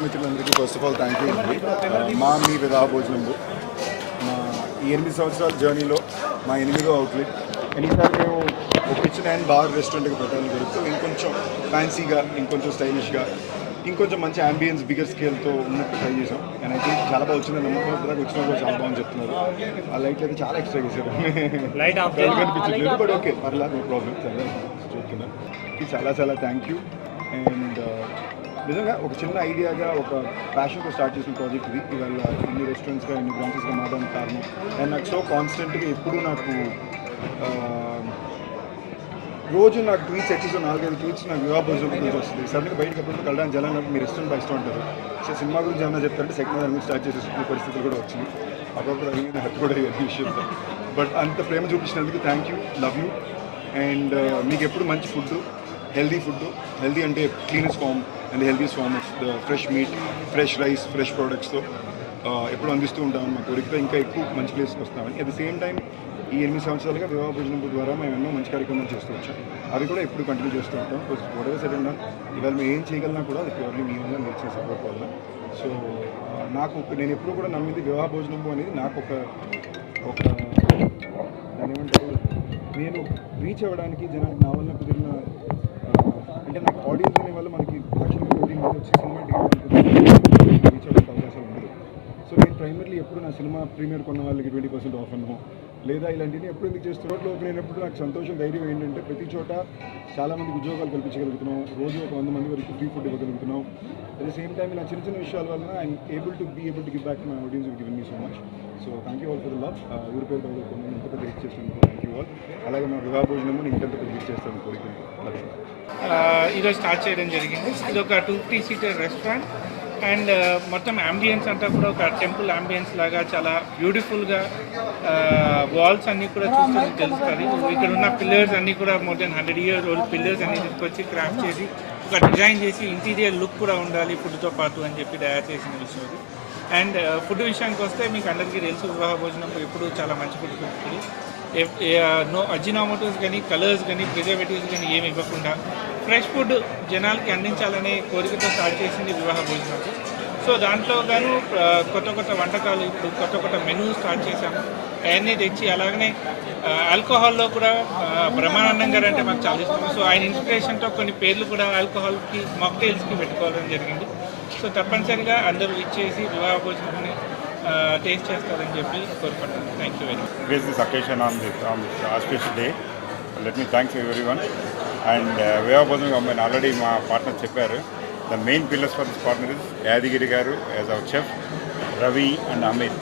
Media మిత్రులందరికీ first of all thank you అండి. మా మీ వివాహ భోజనంలో మా ఈ 8 సంవత్సరాల జర్నీలో మా 8వ అవుట్లెట్. ఎన్నిసార్లు మేము ఒక కిచెన్ అండ్ బార్ రెస్టారెంట్కి పెట్టాలని జరుగుతూ ఇంకొంచెం ఫ్యాన్సీగా, ఇంకొంచెం స్టైలిష్గా, ఇంకొంచెం మంచి అంబియన్స్ బిగ్గర్ స్కేల్తో ఉన్నట్టు ట్రై చేసాం. అండ్ అయితే చాలా బాగా వచ్చింది. నమ్మకం దాకా వచ్చినా కూడా చాలా బాగుంది చెప్తున్నారు. ఆ లైట్లు అయితే చాలా ఎక్స్ట్రా చేశారు. కనిపించట్లేదు, బట్ ఓకే పర్లా, నో ప్రాబ్లం. చాలా చూస్తున్నాను. చాలా చాలా థ్యాంక్ యూ. అండ్ నిజంగా ఒక చిన్న ఐడియాగా, ఒక ప్యాషన్తో స్టార్ట్ చేసిన ప్రాజెక్ట్ ఇది. ఇవాళ ఇన్ని రెస్టారెంట్స్గా, ఇన్ని బ్రాంచెస్గా మారడానికి కారణం. అండ్ నాకు సో కాన్స్టెంట్గా ఎప్పుడు నాకు రోజు నాకు ట్వీట్స్ వచ్చేసి 4-5 ట్వీట్స్ నాకు వివాహ భోజనం గురించి వస్తుంది. సడన్గా బయటకు ఎప్పుడు కలడానికి జనాలు మీరు రెస్టారెంట్ ఇష్టం అంటారు. సో సినిమా గురించి ఏమైనా చెప్తారంటే సెకండ్ దాని గురించి స్టార్ట్ చేసేసుకునే పరిస్థితులు కూడా వచ్చింది. అప్పుడప్పుడు అడిగిన హ్యాపీ కూడా అయ్యాను విషయంలో. బట్ అంత ప్రేమ చూపించినందుకు thank you, love you. And మీకు ఎప్పుడు మంచి ఫుడ్, హెల్దీ ఫుడ్, హెల్దీ అంటే cleanest form and healthiest form of the fresh meat, fresh rice, fresh ప్రోడక్ట్స్తో ఎప్పుడు అందిస్తూ ఉంటామని మా కోరికతో ఇంకా ఎక్కువ మంచి ప్లేస్కి వస్తామని. అట్ ద సేమ్ టైం ఈ 8 సంవత్సరాలుగా వివాహ భోజనం ద్వారా మేము ఎన్నో మంచి కార్యక్రమాలు చేస్తూ వచ్చాం. అవి కూడా ఎప్పుడు కంటిన్యూ చేస్తూ ఉంటాం. What ever said and done, ఇవాళ మేము ఏం చేయగలనా కూడా అది ప్యూర్లీ మీ వల్ల మీరు చేసే సపోర్ట్ వల్ల. సో నాకు నేను ఎప్పుడు కూడా నమ్మింది వివాహ భోజనం అనేది నాకు ఒక దాని ఏమంటారు, నేను రీచ్ అవ్వడానికి జనానికి నా వల్ల కుదిరిన అంటే నాకు ఆడియన్స్ అనే వల్ల మనకి లక్షల కోటి మంది వచ్చి సినిమా టికెట్ రీచ్ అవ్వడానికి అవకాశాలు ఉండదు. సో నేను ప్రైమర్లీ ఎప్పుడు నా సినిమా ప్రీమియర్ కొన్న వాళ్ళకి 20% ఆఫ్ అన్నో లేదా ఇలాంటివి ఎప్పుడు ఎందుకు చేస్తున్నట్లు నేను ఎప్పుడు నాకు సంతోషం, ధైర్యం ఏంటంటే ప్రతి చోట చాలామందికి ఉద్యోగాలు కల్పించగలుగుతున్నాం, రోజు ఒక 100 మంది వరకు ఫ్రీ ఫుడ్ ఇవ్వగలుగుతున్నాం. అట్ ద సేమ్ టైం ఇలా చిన్న చిన్న విషయాల వల్ల I'm able to give back to my audience who given me so much. So thank you all for the love. ఊరి పేరు బయట ఇంత పెద్ద రీచ్ చేస్తాను, థ్యాంక్ యూ ఆల్. అలాగే మా వివాహ భోజనము నేను ఇంకెంత పెద్ద రీచ్ చేస్తాను కోరికలు. ఈరోజు స్టార్ట్ చేయడం జరిగింది. ఇది ఒక 2-3 సీటర్ రెస్టారెంట్ అండ్ మొత్తం అంబియన్స్ అంతా కూడా ఒక టెంపుల్ అంబియన్స్ లాగా చాలా బ్యూటిఫుల్గా, వాల్స్ అన్నీ కూడా చూస్తే తెలుస్తుంది. ఇక్కడ ఉన్న పిల్లర్స్ అన్నీ కూడా more than 100 years old pillars అన్ని తీసుకొచ్చి క్రాఫ్ట్ చేసి ఒక డిజైన్ చేసి ఇంటీరియర్ లుక్ కూడా ఉండాలి ఫుడ్తో పాటు అని చెప్పి తయారు చేసిన విషయం ఇది. అండ్ ఫుడ్ విషయానికి వస్తే మీకు అందరికీ తెలుసు, వివాహ భోజనం ఎప్పుడు చాలా మంచి ఫుడ్ దొరుకుతుంది. నో అజినోమోటోస్ కానీ, కలర్స్ కానీ, ప్రిజర్వేటివ్స్ కానీ ఏమి ఇవ్వకుండా ఫ్రెష్ ఫుడ్ జనాలకి అందించాలనే కోరికతో స్టార్ట్ చేసింది వివాహ భోజనం. సో దాంట్లో గాను కొత్త వంటకాలు, ఇప్పుడు కొత్త మెనూ స్టార్ట్ చేశాము. అవన్నీ తెచ్చి అలాగనే ఆల్కహాల్లో కూడా బ్రహ్మానందం గారు అంటే మాకు చాలా ఇష్టం. సో ఆయన ఇన్స్పిరేషన్తో కొన్ని పేర్లు కూడా ఆల్కహాల్కి, మాక్టైల్స్కి పెట్టుకోవడం జరిగింది. సో తప్పనిసరిగా అందరూ ఇచ్చేసి వివాహ భోజనాన్ని టేస్ట్ చేస్తారని చెప్పి కోరుకుంటున్నాను. Thank you very much. Grace this occasion on this auspicious day. Let me thank everyone. And Vivaha Bhojanam already my partner చెప్పారు. The main pillars for this partner is Yadagiri garu as our chef, Ravi and Amit.